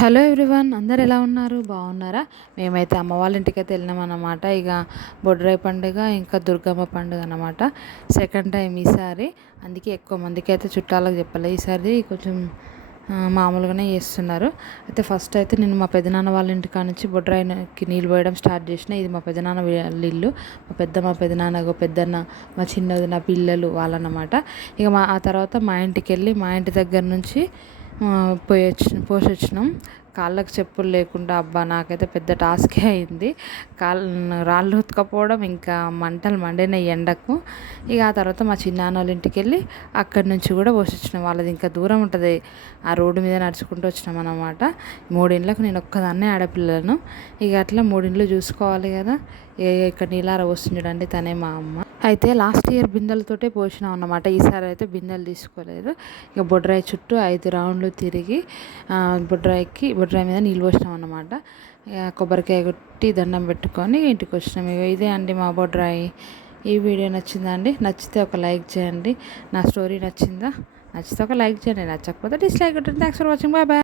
Hello everyone అందరు ఎలా ఉన్నారు? బాగున్నారా? మేమైతే అమ్మ వాళ్ళ ఇంటికైతే వెళ్ళినాం అన్నమాట. ఇక బొడ్రాయి పండుగ ఇంకా దుర్గమ్మ పండుగ అన్నమాట. సెకండ్ టైం ఈసారి. అందుకే ఎక్కువ మందికి అయితే చుట్టాలకు చెప్పలే. ఈసారి కొంచెం మామూలుగానే చేస్తున్నారు. అయితే ఫస్ట్ అయితే నేను మా పెదనాన్న వాళ్ళ ఇంటికా నుంచి బొడ్రాయికి నీళ్ళు పోయడం స్టార్ట్ చేసిన. ఇది మా పెదనాన్న వాళ్ళ ఇల్లు. మా పెద్ద మా పెదనాన్న పెద్దన్న మా చిన్నది నా పిల్లలు వాళ్ళన్నమాట. ఇక మా ఆ తర్వాత మా ఇంటికి వెళ్ళి మా ఇంటి దగ్గర నుంచి పోయి పోసొచ్చినాం. పోసి వచ్చినాం కాళ్ళకు చెప్పులు లేకుండా అబ్బా నాకైతే పెద్ద టాస్కే అయింది. కాళ్ళు రాళ్ళు ఉతకపోవడం ఇంకా మంటలు మండిన ఎండకు. ఇక ఆ తర్వాత మా చిన్నాన్న వాళ్ళ ఇంటికి వెళ్ళి అక్కడి నుంచి కూడా పోసి వచ్చినాం వాళ్ళది ఇంకా దూరం ఉంటుంది. ఆ రోడ్డు మీద నడుచుకుంటూ వచ్చినాం అనమాట మూడిండ్లకు నేను ఒక్కదాన్నే ఆడపిల్లలను ఇక అట్లా మూడిండ్లు చూసుకోవాలి కదా. ఇక్కడ నీళ్ళార వస్తుంది తనే మా అమ్మ. అయితే లాస్ట్ ఇయర్ బిందెలతోటే పోసినాం అన్నమాట. ఈసారి అయితే బిందెలు తీసుకోలేదు. ఇక బొడ్రాయి చుట్టూ ఐదు రౌండ్లు తిరిగి బొడ్రాయికి బొడ్రాయి మీద నీళ్ళు పోసినాం అన్నమాట. కొబ్బరికాయ కొట్టి దండం పెట్టుకొని ఇంటికి వచ్చినాం. ఇక ఇదే అండి మా బొడ్రాయి. ఈ వీడియో నచ్చిందా అండి? నచ్చితే ఒక లైక్ చేయండి. నా స్టోరీ నచ్చిందా? నచ్చితే ఒక లైక్ చేయండి. నచ్చకపోతే డిస్లైక్ ఉంటుంది thanks for watching bye bye